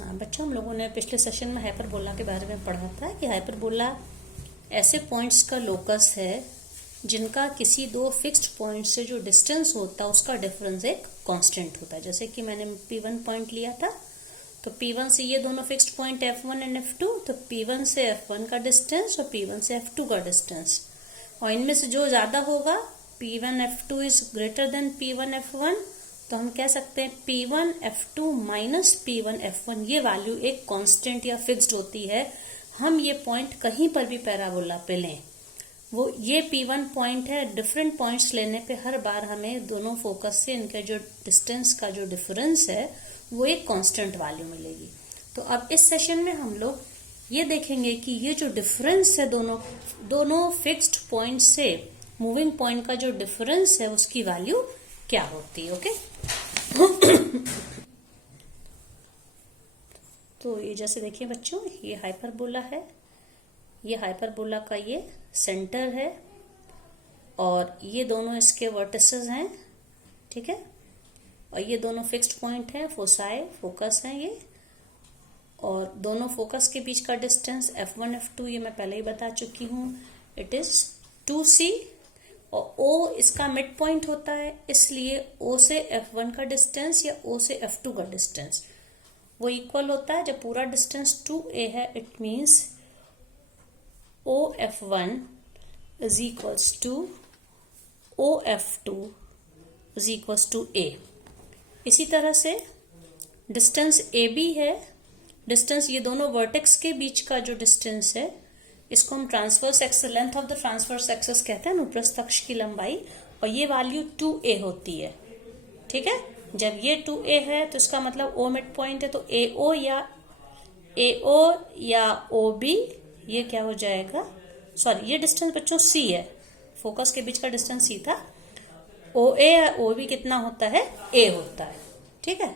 हाँ बच्चों, हम लोगों ने पिछले सेशन में हाइपरबोला के बारे में पढ़ा था कि हाइपरबोला ऐसे पॉइंट्स का लोकस है जिनका किसी दो फिक्स्ड पॉइंट से जो डिस्टेंस होता है उसका डिफरेंस एक कांस्टेंट होता है। जैसे कि मैंने P1 पॉइंट लिया था, तो P1 से ये दोनों fixed point F1 and F2, तो P1 से F1 का डिस्टेंस और P1 से F2 का डिस्टेंस, और इनमें से जो ज्यादा होगा P1 F2 is greater than P1 F1, तो हम कह सकते हैं P1 F2 minus P1 F1 ये वैल्यू एक कांस्टेंट या फिक्स्ड होती है। हम ये पॉइंट कहीं पर भी पैराबोला पे लें, वो ये P1 पॉइंट है, डिफरेंट पॉइंट्स लेने पे हर बार हमें दोनों फोकस से इनके जो डिस्टेंस का जो डिफरेंस है वो एक कांस्टेंट वैल्यू मिलेगी। तो अब इस सेशन में हम लोग ये देखेंगे कि ये जो डिफरेंस है दोनों फिक्स्ड पॉइंट से मूविंग पॉइंट का जो डिफरेंस है उसकी वैल्यू क्या होती है। ओके तो ये जैसे देखिए बच्चों, ये हाइपरबोला है, ये हाइपरबोला का ये सेंटर है और ये दोनों इसके वर्टिसेस हैं, ठीक है, और ये दोनों फिक्स्ड पॉइंट हैं, फोसाई फोकस हैं ये, और दोनों फोकस के बीच का डिस्टेंस F1 F2 ये मैं पहले ही बता चुकी हूँ, इट इज 2C, और O इसका मिड पॉइंट होता है, इसलिए O से F1 का डिस्टेंस या O से F2 का डिस्टेंस वो इक्वल होता है। जब पूरा डिस्टेंस 2A है, it means OF1 is equals to OF2 is equals to A। इसी तरह से डिस्टेंस AB है, डिस्टेंस ये दोनों वर्टेक्स के बीच का जो डिस्टेंस है इसको हम transverse axis, length of the transverse axis कहते हैं, अनुप्रस्थ अक्ष की लंबाई, और ये वैल्यू 2A होती है, ठीक है। जब ये 2A है तो इसका मतलब O मिड पॉइंट है, तो AO या OB ये क्या हो जाएगा, सॉरी ये डिस्टेंस बच्चों C है, फोकस के बीच का डिस्टेंस C था, OA या OB कितना होता है, A होता है, ठीक है।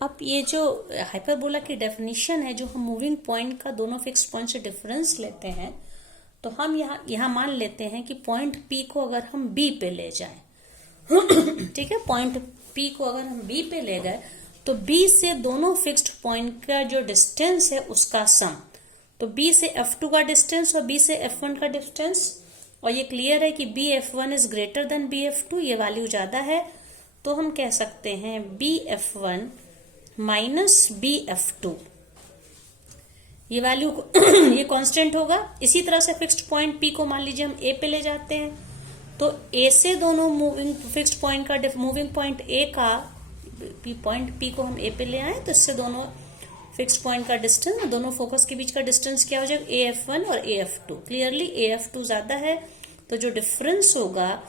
अब ये जो हाइपरबोला की डेफिनेशन है, जो हम मूविंग पॉइंट का दोनों फिक्स्ड पॉइंट से डिफरेंस लेते हैं, तो हम यहाँ मान लेते हैं कि पॉइंट P को अगर हम B पे ले जाएं ठीक है, पॉइंट P को अगर हम B पे ले गए तो B से दोनों फिक्स्ड पॉइंट का जो डिस्टेंस है उसका सम, तो B से F2 का डिस्टेंस और B से F1 का डिस्टेंस, और ये क्लियर है कि BF1 is greater than BF2, ये वैल्यू ज्यादा है, तो हम कह सकते हैं BF1 माइनस BF2 ये वैल्यू ये कांस्टेंट होगा। इसी तरह से फिक्स्ड पॉइंट P को मान लीजिए हम A पे ले जाते हैं, तो A से दोनों मूविंग फिक्स्ड पॉइंट का मूविंग पॉइंट A का पॉइंट P को हम A पे ले आए, तो इससे दोनों फिक्स्ड पॉइंट का डिस्टेंस, दोनों फोकस के बीच का डिस्टेंस क्या हो जाएगा, AF1 और AF2। क्लियरली AF2 ज्यादा है, तो जो डिफरेंस होगा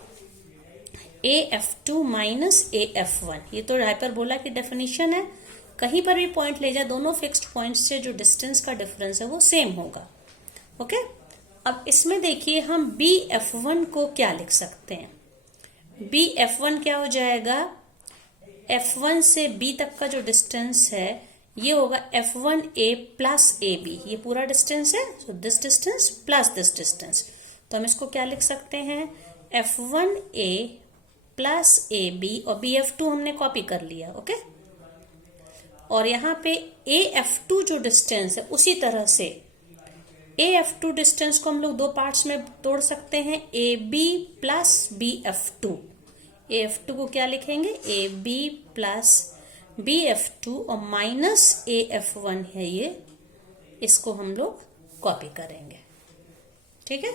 AF2 माइनस AF1। ये तो हाइपरबोला की डेफिनेशन है, कहीं पर भी पॉइंट ले जाए दोनों फिक्स्ड पॉइंट से जो डिस्टेंस का डिफरेंस है वो सेम होगा। ओके, अब इसमें देखिए हम BF1 को क्या लिख सकते हैं, BF1 क्या हो जाएगा, F1 से B तक का जो डिस्टेंस है ये होगा F1A प्लस AB, ये पूरा डिस्टेंस है, so this distance plus this distance, तो हम इसको क्या लिख सकते हैं, F1A प्लस AB, और BF2 हमने कॉपी कर लिया। ओके, और यहाँ पे AF2 जो डिस्टेंस है उसी तरह से AF2 डिस्टेंस को हम लोग दो पार्ट्स में तोड़ सकते हैं, AB प्लस BF2। AF2 को क्या लिखेंगे, AB प्लस BF2 और माइनस AF1 है ये, इसको हम लोग कॉपी करेंगे, ठीक है।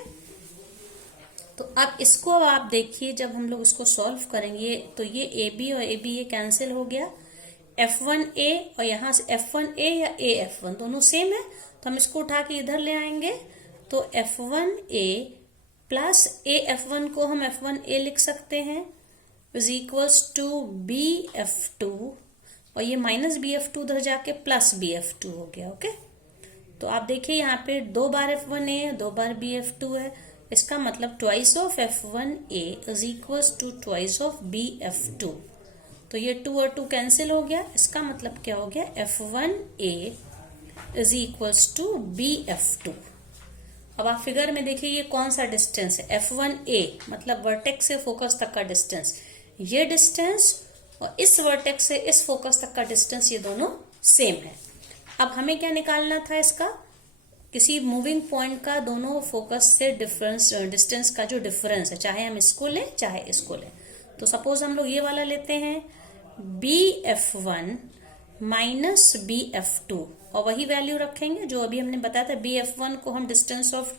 तो अब इसको आप देखिए, जब हम लोग इसको सॉल्व करेंगे तो ये AB और AB ये कैंसिल हो गया, F1A और यहाँ से F1A या AF1 दोनों सेम है, तो हम इसको उठा के इधर ले आएंगे, तो F1A प्लस AF1 को हम F1A लिख सकते हैं इज इक्वल्स टू BF2, और ये माइनस BF2 उधर जाके प्लस BF2 हो गया। ओके, तो आप देखिए यहाँ पे 2 बार F1A 2 बार BF2 है, इसका मतलब twice of F1A is equals to twice of BF2, तो ये 2 और 2 कैंसिल हो गया, इसका मतलब क्या हो गया, F1A is equals to BF2। अब आप फिगर में देखिए ये कौन सा डिस्टेंस है, F1A मतलब वर्टेक्स से फोकस तक का डिस्टेंस, ये डिस्टेंस और इस वर्टेक्स से इस फोकस तक का डिस्टेंस ये दोनों सेम है। अब हमें क्या निकालना था, इसका किसी मूविंग पॉइंट का दोनों फोकस से डिस्टेंस का जो डिफरेंस है, चाहे हम इसको लें चाहे इसको लें। तो सपोज हम लोग ये वाला लेते हैं BF1 माइनस BF2 और वही वैल्यू रखेंगे जो अभी हमने बताया था। BF1 को हम डिस्टेंस ऑफ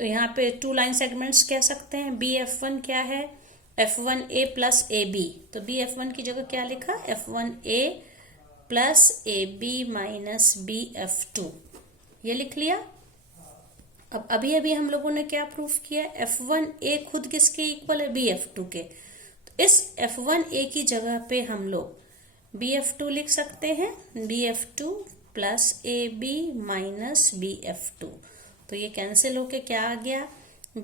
यहाँ पे 2 लाइन सेगमेंट्स कह सकते हैं। BF1 क्या है, F1A प्लस AB, तो BF1 की जगह क्या लिखा, F1A plus AB minus BF2, ये लिख लिया। अब अभी अभी हम लोगों ने क्या प्रूफ किया, F1A खुद किसके इक्वल है, BF2 के। तो इस F1A की जगह पे हम लोग BF2 लिख सकते हैं, BF2 plus AB minus BF2, तो ये कैंसिल होके क्या आ गया,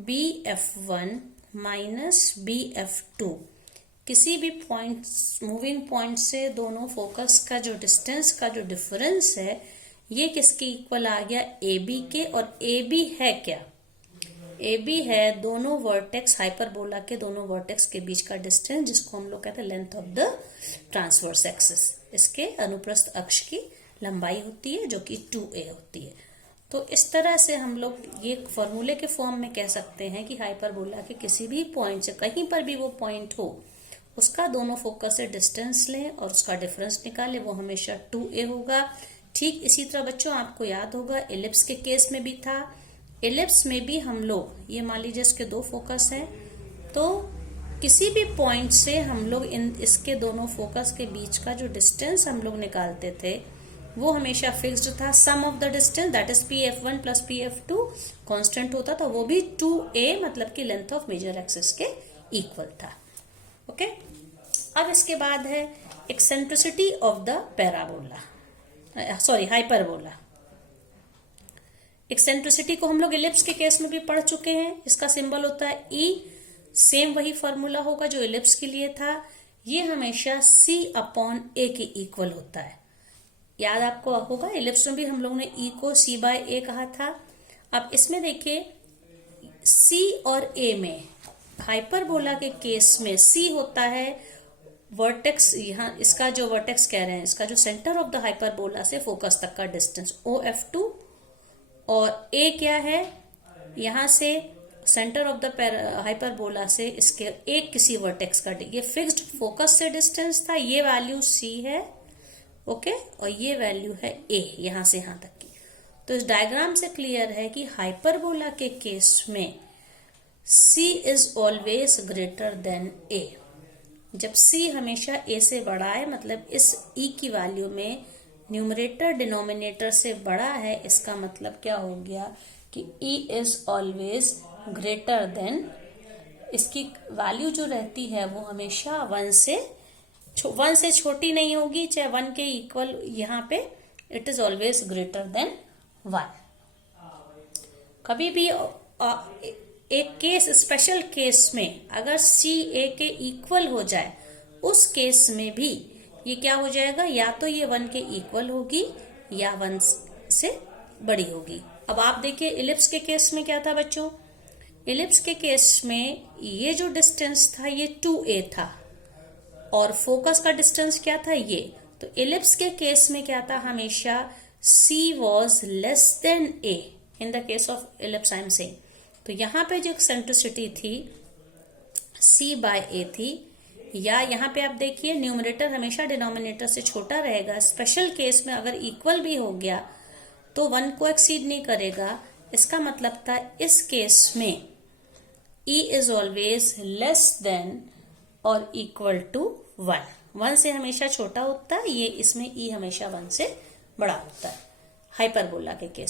BF1 माइनस BF2। किसी भी पॉइंट, मूविंग पॉइंट से दोनों फोकस का जो डिस्टेंस का जो डिफरेंस है, ये किसके इक्वल आ गया, AB के। और AB है क्या, AB है दोनों वर्टेक्स, हाइपरबोला के दोनों वर्टेक्स के बीच का डिस्टेंस, जिसको हम लोग कहते हैं length of the transverse axis. इसके अनुप्रस्थ अक्ष की लंबाई होती है जो कि 2a होती है। तो इस तरह से हम लोग ये फॉर्मूले के फॉर्म में कह सकते हैं कि हाइपरबोला के किसी भी पॉइंट से, कहीं पर भी वो पॉइंट हो, उसका दोनों फोकस से डिस्टेंस लें और उसका डिफरेंस निकालें, वो हमेशा 2a होगा। ठीक इसी तरह बच्चों आपको याद होगा एलिप्स के केस में भी था। एलिप्स में भी हम लोग, ये मान लीजिए इसके 2 फोकस हैं, तो किसी भी पॉइंट से हम लोग इसके दोनों फोकस के बीच का जो डिस्टेंस हम लोग निकालते थे वो हमेशा फिक्स्ड था। Sum of the distance that is PF1 plus PF2 constant होता था, वो भी 2a मतलब कि लेंथ ऑफ मेजर एक्सिस के इक्वल था। ओके, अब इसके बाद है eccentricity of the parabola, sorry hyperbola. Eccentricity को हम लोग एलिप्स के केस में भी पढ़ चुके हैं, इसका सिंबल होता है E। सेम वही फॉर्मूला होगा जो एलिप्स के लिए था, ये हमेशा C/A के इक्वल होता है। याद आपको होगा एलिप्स में भी हम लोग ने E को C/A कहा था। अब इसमें देखिए C और A में, हाइपरबोला के केस में C होता है वर्टेक्स, यहाँ इसका जो वर्टेक्स कह रहे हैं, इसका जो सेंटर ऑफ द हाइपरबोला से फोकस तक का डिस्टेंस OF2, और A क्या है, यहां से सेंटर ऑफ द हाइपरबोला से इसके एक किसी वर्टेक्स का, ये फिक्स्ड फोकस से डिस्टेंस था, ये वैल्यू C है, ओके, और ये वैल्यू है A, यहां से यहां तक की। तो इस डायग्राम से क्लियर है कि हाइपरबोला के केस में C is always greater than A। जब C हमेशा A से बड़ा है, मतलब इस E की वैल्यू में न्यूमरेटर डिनोमिनेटर से बड़ा है, इसका मतलब क्या हो गया कि E is always greater than, इसकी वैल्यू जो रहती है वो हमेशा 1 से छोटी नहीं होगी, चाहे 1 के इक्वल, यहाँ पे it is always greater than 1। कभी भी एक केस, स्पेशल केस में अगर C A के इक्वल हो जाए, उस केस में भी ये क्या हो जाएगा, या तो ये 1 के इक्वल होगी या 1 से बड़ी होगी। अब आप देखिए इलिप्स के केस में क्या था बच्चों, इलिप्स के केस में ये जो डिस्टेंस था ये 2a था और फोकस का डिस्टेंस क्या था, ये। तो इलिप्स के केस में क्या था, हमेशा C was less than a in the case of ellipse I am saying। तो यहाँ पे जो एक्सेंट्रिसिटी थी C/A थी, या यहाँ पे आप देखिए न्यूमरेटर हमेशा डिनोमिनेटर से छोटा रहेगा। स्पेशल केस में अगर इक्वल भी हो गया तो 1 को एक्सीड नहीं करेगा। इसका मतलब था इस केस में E is always less than और इक्वल टू 1। 1 से हमेशा छोटा होता है, ये इसमें E हमेशा 1 से बड़ा होता है हाइपरबोला के केस।